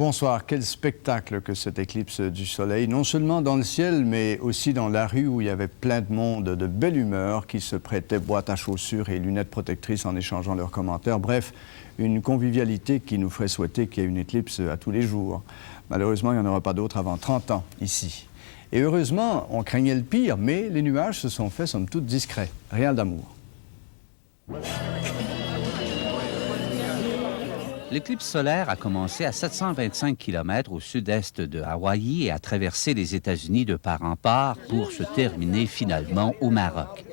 Bonsoir. Quel spectacle que cette éclipse du soleil, non seulement dans le ciel, mais aussi dans la rue où il y avait plein de monde de belle humeur qui se prêtait boîte à chaussures et lunettes protectrices en échangeant leurs commentaires. Bref, une convivialité qui nous ferait souhaiter qu'il y ait une éclipse à tous les jours. Malheureusement, il n'y en aura pas d'autre avant 30 ans ici. Et heureusement, on craignait le pire, mais les nuages se sont faits somme toute discrets. Rien d'amour. L'éclipse solaire a commencé à 725 km au sud-est de Hawaï et a traversé les États-Unis de part en part pour se terminer finalement au Maroc.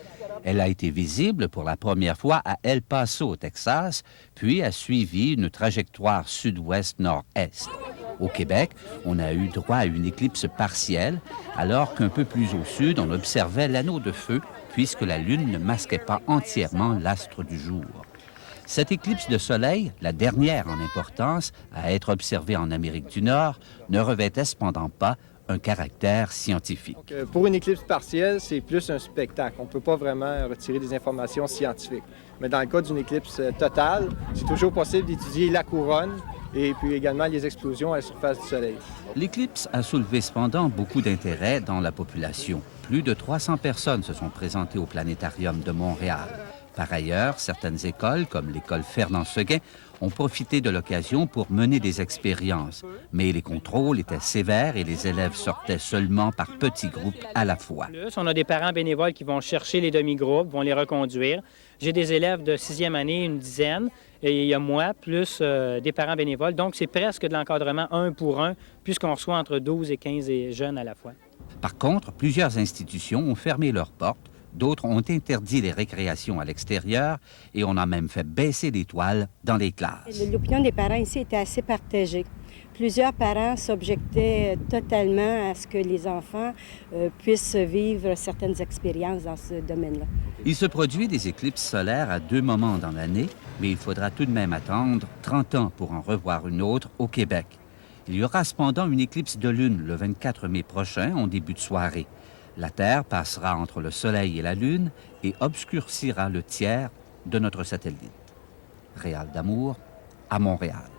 Elle a été visible pour la première fois à El Paso, au Texas, puis a suivi une trajectoire sud-ouest-nord-est. Au Québec, on a eu droit à une éclipse partielle, alors qu'un peu plus au sud, on observait l'anneau de feu, puisque la Lune ne masquait pas entièrement l'astre du jour. Cette éclipse de soleil, la dernière en importance à être observée en Amérique du Nord, ne revêtait cependant pas un caractère scientifique. Donc, pour une éclipse partielle, c'est plus un spectacle. On ne peut pas vraiment retirer des informations scientifiques. Mais dans le cas d'une éclipse totale, c'est toujours possible d'étudier la couronne et puis également les explosions à la surface du Soleil. L'éclipse a soulevé cependant beaucoup d'intérêt dans la population. Plus de 300 personnes se sont présentées au planétarium de Montréal. Par ailleurs, certaines écoles, comme l'école Fernand-Seguin, ont profité de l'occasion pour mener des expériences. Mais les contrôles étaient sévères et les élèves sortaient seulement par petits groupes à la fois. On a des parents bénévoles qui vont chercher les demi-groupes, vont les reconduire. J'ai des élèves de 6e année, une dizaine, et il y a moi, plus des parents bénévoles. Donc, c'est presque de l'encadrement 1 pour 1, puisqu'on reçoit entre 12 et 15 jeunes à la fois. Par contre, plusieurs institutions ont fermé leurs portes. D'autres ont interdit les récréations à l'extérieur et on a même fait baisser les toiles dans les classes. L'opinion des parents ici était assez partagée. Plusieurs parents s'objectaient totalement à ce que les enfants puissent vivre certaines expériences dans ce domaine-là. Il se produit des éclipses solaires à 2 moments dans l'année, mais il faudra tout de même attendre 30 ans pour en revoir une autre au Québec. Il y aura cependant une éclipse de lune le 24 mai prochain en début de soirée. La Terre passera entre le Soleil et la Lune et obscurcira le tiers de notre satellite. Réal d'Amour, à Montréal.